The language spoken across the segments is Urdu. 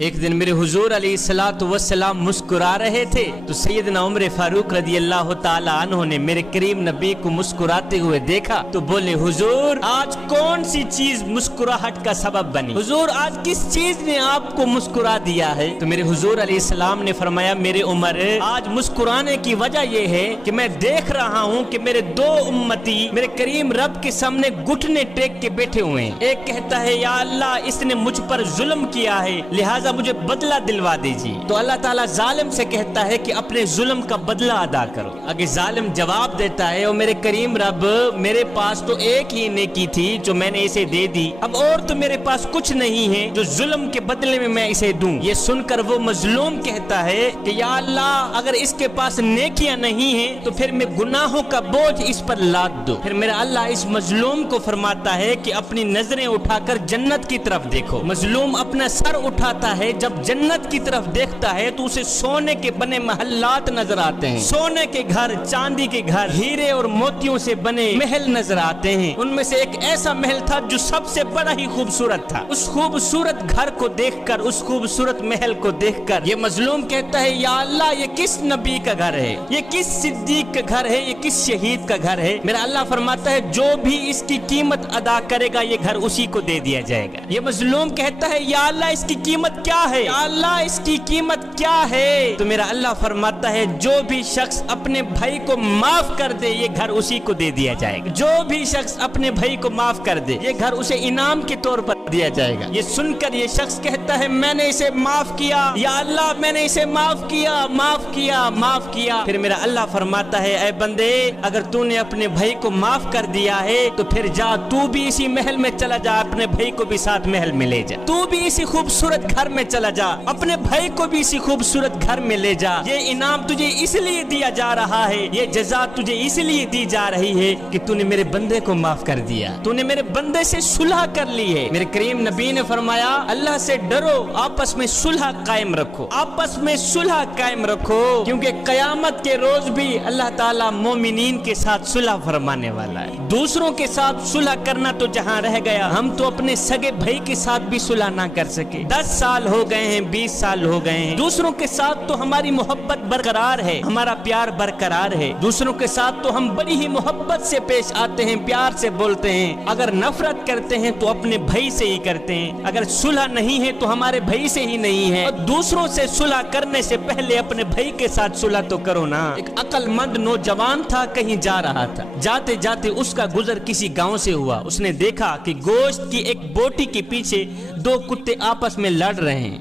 ایک دن میرے حضور علیہ الصلوۃ والسلام مسکرا رہے تھے تو سیدنا عمر فاروق رضی اللہ تعالی عنہ نے میرے کریم نبی کو مسکراتے ہوئے دیکھا تو بولے حضور آج کون سی چیز مسکراہٹ کا سبب بنی؟ حضور آج کس چیز نے آپ کو مسکرا دیا ہے؟ تو میرے حضور علیہ السلام نے فرمایا میرے عمر آج مسکرانے کی وجہ یہ ہے کہ میں دیکھ رہا ہوں کہ میرے دو امتی میرے کریم رب کے سامنے گھٹنے ٹیک کے بیٹھے ہوئے ہیں۔ ایک کہتا ہے یا اللہ اس نے مجھ پر ظلم کیا ہے لہٰذا مجھے بدلہ دلوا دیجیے، تو اللہ تعالیٰ ظالم سے کہتا ہے کہ اپنے ظلم کا بدلہ ادا کرو۔ اگر ظالم جواب دیتا ہے اور میرے کریم رب میرے پاس تو ایک ہی نیکی تھی جو میں نے اسے دے دی، اب اور تو میرے پاس کچھ نہیں ہے جو ظلم کے بدلے میں اسے دوں، یہ سن کر وہ مظلوم کہتا ہے کہ یا اللہ اگر اس کے پاس نیکیاں نہیں ہیں تو پھر میں گناہوں کا بوجھ اس پر لاد دو۔ پھر میرا اللہ اس مظلوم کو فرماتا ہے کہ اپنی نظریں اٹھا کر جنت کی طرف دیکھو۔ مظلوم اپنا سر اٹھاتا ہے، جب جنت کی طرف دیکھتا ہے تو اسے سونے کے بنے محلات نظر آتے ہیں، سونے کے گھر، چاندی کے گھر، ہیرے اور موتیوں سے بنے محل نظر آتے ہیں۔ ان میں سے ایک ایسا محل تھا جو سب سے بڑا ہی خوبصورت تھا۔ اس خوبصورت گھر کو دیکھ کر، اس خوبصورت محل کو دیکھ کر یہ مظلوم کہتا ہے یا اللہ یہ کس نبی کا گھر ہے، یہ کس صدیق کا گھر ہے، یہ کس شہید کا گھر ہے؟ میرا اللہ فرماتا ہے جو بھی اس کی قیمت ادا کرے گا یہ گھر اسی کو دے دیا جائے گا۔ یہ مظلوم کہتا ہے یا اللہ اس کی قیمت کیا ہے، یا اللہ اس کی قیمت کیا ہے؟ تو میرا اللہ فرماتا ہے جو بھی شخص اپنے بھائی کو معاف کر دے یہ گھر اسی کو دے دیا جائے گا۔ جو بھی شخص اپنے بھائی کو معاف کر دے یہ گھر اسے انعام کے طور پر دیا جائے گا۔ یہ سن کر یہ شخص کہتا ہے میں نے اسے معاف کیا، یا اللہ میں نے اسے معاف کیا، معاف کیا، معاف کیا۔ پھر میرا اللہ فرماتا ہے اے بندے اگر تو نے اپنے بھائی کو معاف کر دیا ہے تو پھر جا تو بھی اسی محل میں چلا جا، اپنے بھائی کو بھی ساتھ محل میں لے جا، تو بھی اسی خوبصورت گھر میں چلا جا، اپنے بھائی کو بھی اسی خوبصورت گھر میں لے جا۔ یہ انعام تجھے اس لیے دیا جا رہا ہے، یہ جزا تجھے اس لیے دی جا رہی ہے کہ تو نے میرے بندے کو معاف کر دیا، تو نے میرے بندے سے صلح کر لی ہے۔ میرے کریم نبی نے فرمایا اللہ سے ڈرو، آپس میں صلح قائم رکھو، آپس میں صلح قائم رکھو، کیونکہ قیامت کے روز بھی اللہ تعالیٰ مومنین کے ساتھ صلح فرمانے والا ہے۔ دوسروں کے ساتھ صلح کرنا تو جہاں رہ گیا، ہم تو اپنے سگے بھائی کے ساتھ بھی صلح نہ کر سکے۔ 10 سال ہو گئے ہیں، 20 سال ہو گئے ہیں، دوسروں کے ساتھ تو ہماری محبت برقرار ہے، ہمارا پیار برقرار ہے، دوسروں کے ساتھ تو ہم بڑی ہی محبت سے پیش آتے ہیں، پیار سے بولتے ہیں۔ اگر نفرت کرتے ہیں تو اپنے بھائی سے ہی کرتے ہیں، اگر صلح نہیں ہے تو ہمارے بھائی سے ہی نہیں ہے، اور دوسروں سے صلح کرنے سے پہلے اپنے بھائی کے ساتھ صلح تو کرو نا۔ ایک عقل مند نوجوان تھا، کہیں جا رہا تھا، جاتے جاتے اس کا گزر کسی گاؤں سے ہوا۔ اس نے دیکھا کہ گوشت کی ایک بوٹی کے پیچھے 2 کتے آپس میں لڑ رہے ہیں،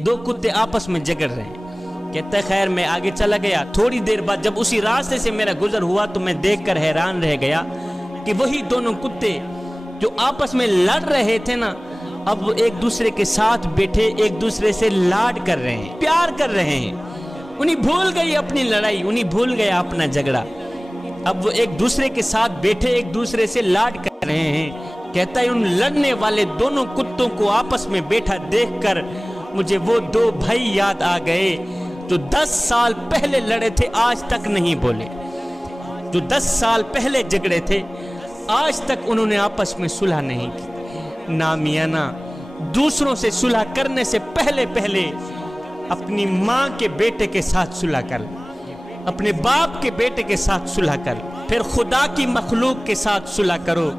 2 کتے آپس میں جگڑ رہے ہیں۔ کہتا ہے خیر میں آگے چلا گیا، تھوڑی دیر بعد جب اسی راستے سے میرا گزر ہوا تو میں دیکھ کر حیران رہ گیا کہ وہی دونوں کتے جو آپس میں لڑ رہے تھے نا، اب وہ ایک دوسرے کے ساتھ بیٹھے ایک دوسرے سے لاڈ کر رہے ہیں، پیار کر رہے ہیں۔ انہیں بھول گئی اپنی لڑائی، انہیں بھول گیا اپنا جھگڑا، اب وہ ایک دوسرے کے ساتھ بیٹھے ایک دوسرے سے لاڈ کر رہے ہیں۔ کہتا ہے ان لڑنے والے دونوں کتوں کو آپس میں بیٹھا دیکھ کر مجھے وہ 2 بھائی یاد آ گئے جو 10 سال پہلے لڑے تھے آج تک نہیں بولے، جو 10 سال پہلے جھگڑے تھے آج تک انہوں نے آپس میں صلح نہیں کی۔ نامیانہ دوسروں سے صلح کرنے سے پہلے اپنی ماں کے بیٹے کے ساتھ صلح کر، اپنے باپ کے بیٹے کے ساتھ صلح کر، پھر خدا کی مخلوق کے ساتھ صلح کرو،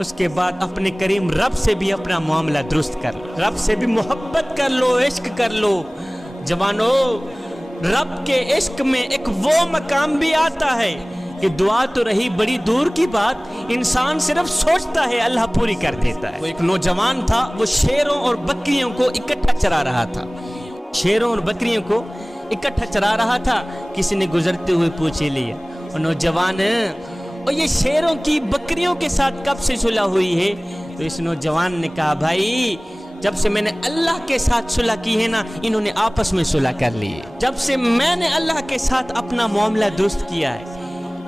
اس کے بعد اپنے کریم رب سے بھی اپنا معاملہ درست کر، رب سے بھی محبت کر لو، عشق کر لو۔ جوانو رب کے عشق میں ایک وہ مقام بھی آتا ہے کہ دعا تو رہی بڑی دور کی بات، انسان صرف سوچتا ہے اللہ پوری کر دیتا ہے۔ وہ ایک نوجوان تھا، وہ شیروں اور بکریوں کو اکٹھا چرا رہا تھا، شیروں اور بکریوں کو اکٹھا چرا رہا تھا۔ کسی نے گزرتے ہوئے پوچھ لیا اور نوجوان اور یہ شیروں کی بکریوں کے ساتھ کب سے صلح ہوئی ہے؟ تو اس نوجوان نے کہا بھائی جب سے میں نے اللہ کے ساتھ صلح کی ہے نا، انہوں نے آپس میں صلح کر لی ہے۔ جب سے میں نے اللہ کے ساتھ اپنا معاملہ درست کیا ہے،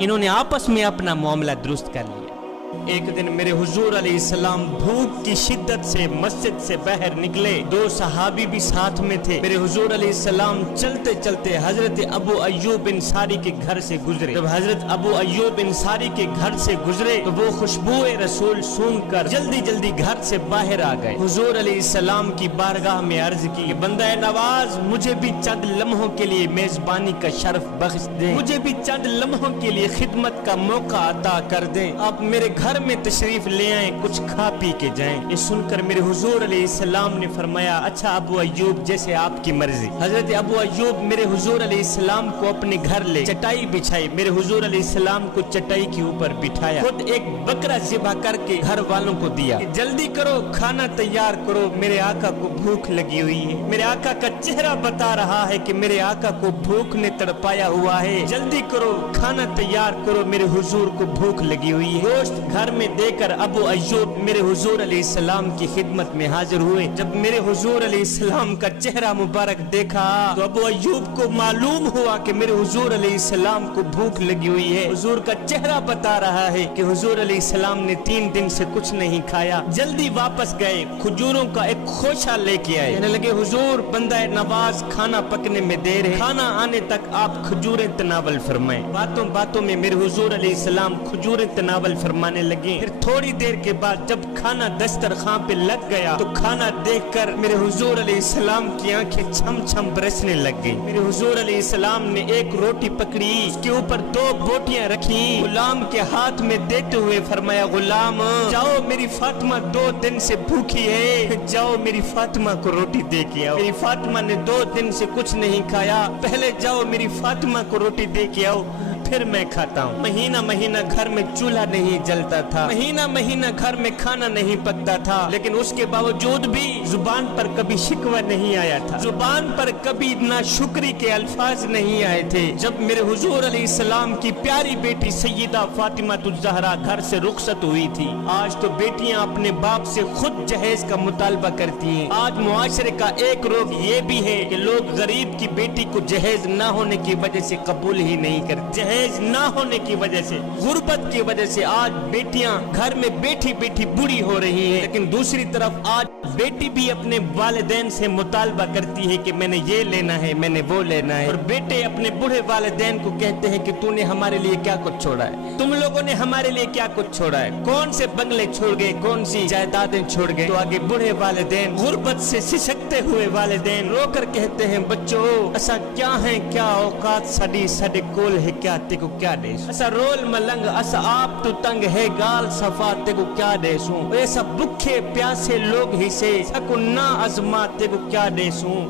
انہوں نے آپس میں اپنا معاملہ درست کر لیا۔ ایک دن میرے حضور علیہ السلام بھوک کی شدت سے مسجد سے باہر نکلے، 2 صحابی بھی ساتھ میں تھے۔ میرے حضور علیہ السلام چلتے چلتے حضرت ابو ایوب انصاری کے گھر سے گزرے۔ جب حضرت ابو ایوب انصاری کے گھر سے گزرے تو وہ خوشبو رسول سونگ کر جلدی جلدی گھر سے باہر آ گئے۔ حضور علیہ السلام کی بارگاہ میں عرض کی، بندہ نواز مجھے بھی چند لمحوں کے لیے میزبانی کا شرف بخش دیں، مجھے بھی چند لمحوں کے لیے خدمت کا موقع عطا کر دیں، آپ میرے گھر میں تشریف لے آئیں، کچھ کھا پی کے جائیں۔ یہ سن کر میرے حضور علیہ السلام نے فرمایا، اچھا ابو ایوب جیسے آپ کی مرضی۔ حضرت ابو ایوب میرے حضور علیہ السلام کو اپنے گھر لے چٹائی بچھائی، میرے حضور علیہ السلام کو چٹائی کے اوپر بٹھایا، خود ایک بکرا ذبح کر کے گھر والوں کو دیا کہ جلدی کرو کھانا تیار کرو، میرے آقا کو بھوک لگی ہوئی ہے۔ میرے آقا کا چہرہ بتا رہا ہے کہ میرے آقا کو بھوک نے تڑپایا ہوا ہے، جلدی کرو کھانا تیار کرو، میرے حضور کو بھوک لگی ہوئی ہے۔ گوشت گھر میں دے کر ابو ایوب میرے حضور علیہ السلام کی خدمت میں حاضر ہوئے۔ جب میرے حضور علیہ السلام کا چہرہ مبارک دیکھا تو ابو ایوب کو معلوم ہوا کہ میرے حضور علیہ السلام کو بھوک لگی ہوئی ہے۔ حضور کا چہرہ بتا رہا ہے کہ حضور علیہ السلام نے 3 دن سے کچھ نہیں کھایا۔ جلدی واپس گئے، کھجوروں کا ایک خوشہ لے کے آئے، کہنے لگے حضور بندہ نواز کھانا پکنے میں دیر ہے، کھانا آنے تک آپ کھجوریں تناول فرمائیں۔ باتوں باتوں میں میرے حضور علیہ السلام کھجوریں تناول فرمانے لگے۔ پھر تھوڑی دیر کے بعد جب کھانا دسترخوان پہ لگ گیا تو کھانا دیکھ کر میرے حضور علیہ السلام کی آنکھیں چھم چھم برسنے لگ گئی۔ میرے حضور علیہ السلام نے ایک روٹی پکڑی، اس کے اوپر 2 بوٹیاں رکھی، غلام کے ہاتھ میں دیتے ہوئے فرمایا، غلام جاؤ میری فاطمہ 2 دن سے بھوکی ہے، جاؤ میری فاطمہ کو روٹی دے کے آؤ، میری فاطمہ نے 2 دن سے کچھ نہیں کھایا، پہلے جاؤ میری فاطمہ کو روٹی دے کے آؤ پھر میں کھاتا ہوں۔ مہینہ مہینہ گھر میں چولہا نہیں جلتا تھا، مہینہ مہینہ گھر میں کھانا نہیں پکتا تھا، لیکن اس کے باوجود بھی زبان پر کبھی شکوہ نہیں آیا تھا، زبان پر کبھی ناشکری کے الفاظ نہیں آئے تھے۔ جب میرے حضور علیہ السلام کی پیاری بیٹی سیدہ فاطمہ الزہرا گھر سے رخصت ہوئی تھی، آج تو بیٹیاں اپنے باپ سے خود جہیز کا مطالبہ کرتی ہیں۔ آج معاشرے کا ایک روگ یہ بھی ہے کہ لوگ غریب کی بیٹی کو جہیز نہ ہونے کی وجہ سے قبول ہی نہیں کرتے، جہیز نہ ہونے کی وجہ سے، غربت کی وجہ سے آج بیٹیاں گھر میں بیٹھی بیٹھی بوڑھی ہو رہی ہیں، لیکن دوسری طرف آج بیٹی بھی اپنے والدین سے مطالبہ کرتی ہے کہ میں نے یہ لینا ہے، میں نے وہ لینا ہے، اور بیٹے اپنے بوڑھے والدین کو کہتے ہیں کہ تو نے ہمارے لیے کیا کچھ چھوڑا ہے، تم لوگوں نے ہمارے لیے کیا کچھ چھوڑا ہے، کون سے بنگلے چھوڑ گئے، کون سی جائیدادیں چھوڑ گئے۔ تو آگے بوڑھے والدین، غربت سے سسکتے ہوئے والدین رو کر کہتے ہیں، بچوں ایسا کیا ہے، کیا اوقات سڈی سڈے کول ہے، کیا تے کو کیا دے سو، ایسا رول ملنگ ایسا آپ تو تنگ ہے گال صفا تے کو کیا دے سوں، ایسا بکھے پیاسے لوگ ہی سے سکو نہ ازما تے کو کیا دے سوں،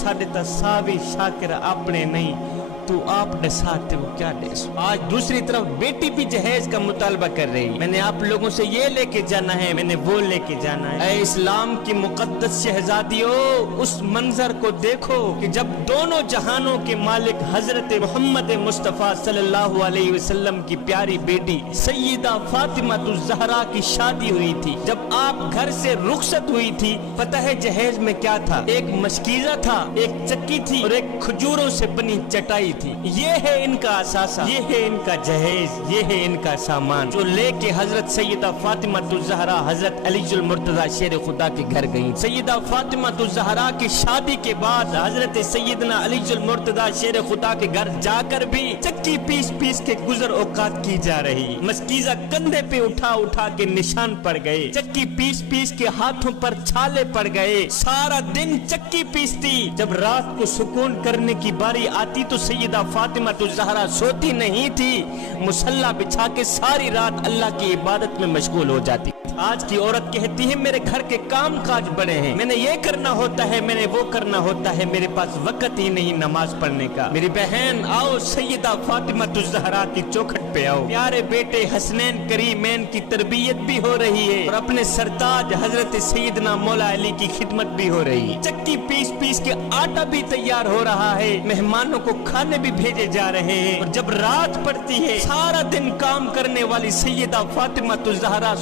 ساڈے تا ساوی شاکر اپنے نہیں تو آپ نے ساتھ وہ کیا دے سو۔ آج دوسری طرف بیٹی بھی جہیز کا مطالبہ کر رہی ہے، میں نے آپ لوگوں سے یہ لے کے جانا ہے، میں نے وہ لے کے جانا ہے۔ اے اسلام کی مقدس شہزادیوں، اس منظر کو دیکھو کہ جب دونوں جہانوں کے مالک حضرت محمد مصطفیٰ صلی اللہ علیہ وسلم کی پیاری بیٹی سیدہ فاطمہ الزہرا کی شادی ہوئی تھی، جب آپ گھر سے رخصت ہوئی تھی، پتہ ہے جہیز میں کیا تھا؟ ایک مشکیزہ تھا، ایک چکی تھی اور ایک کھجوروں سے بنی چٹائی تھی۔ یہ ہے ان کا اثاثہ، یہ ہے ان کا جہیز، یہ ہے ان کا سامان، جو لے کے حضرت سیدہ فاطمہ الزہرا حضرت علی المرتضی شیر خدا کے گھر گئی۔ سیدہ فاطمہ الزہرا کی شادی کے بعد حضرت سیدنا علی المرتضی شیر خدا کے گھر جا کر بھی چکی پیس پیس کے گزر اوقات کی جا رہی، مشکیزہ کندھے پہ اٹھا اٹھا کے نشان پڑ گئے، چکی پیس پیس کے ہاتھوں پر چھالے پڑ گئے، سارا دن چکی پیستی، جب رات کو سکون کرنے کی باری آتی تو سیدہ فاطمہ الزہرا سوتی نہیں تھی، مصلی بچھا کے ساری رات اللہ کی عبادت میں مشغول ہو جاتی۔ آج کی عورت کہتی ہے میرے گھر کے کام کاج بڑے ہیں، میں نے یہ کرنا ہوتا ہے، میں نے وہ کرنا ہوتا ہے، میرے پاس وقت ہی نہیں نماز پڑھنے کا۔ میری بہن آؤ سیدہ فاطمہ الزہرا کی چوکھٹ پہ آؤ، پیارے بیٹے حسنین کریمین کی تربیت بھی ہو رہی ہے اور اپنے سرتاج حضرت سیدنا مولا علی کی خدمت بھی ہو رہی ہے، چکی پیس پیس کے آٹا بھی تیار ہو رہا ہے، مہمانوں کو کھانے بھی بھیجے جا رہے ہیں، اور جب رات پڑتی ہے سارا دن کام کرنے والی سیدہ فاطمہ الزہرا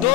2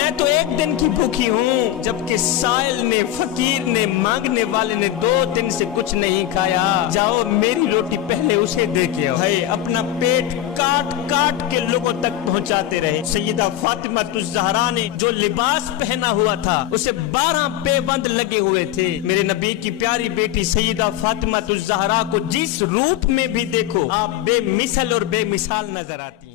میں تو ایک دن کی بھوکی ہوں، جبکہ سائل نے، فقیر نے، مانگنے والے نے 2 دن سے کچھ نہیں کھایا۔ جاؤ میری روٹی پہلے اسے دے کے آؤ۔ ہے اپنا پیٹ کاٹ کاٹ کے لوگوں تک پہنچاتے رہے۔ سیدہ فاطمہ الزہرا نے جو لباس پہنا ہوا تھا اسے 12 پیبند لگے ہوئے تھے۔ میرے نبی کی پیاری بیٹی سیدہ فاطمہ الزہرا کو جس روپ میں بھی دیکھو آپ بے مثل اور بے مثال نظر آتی ہیں۔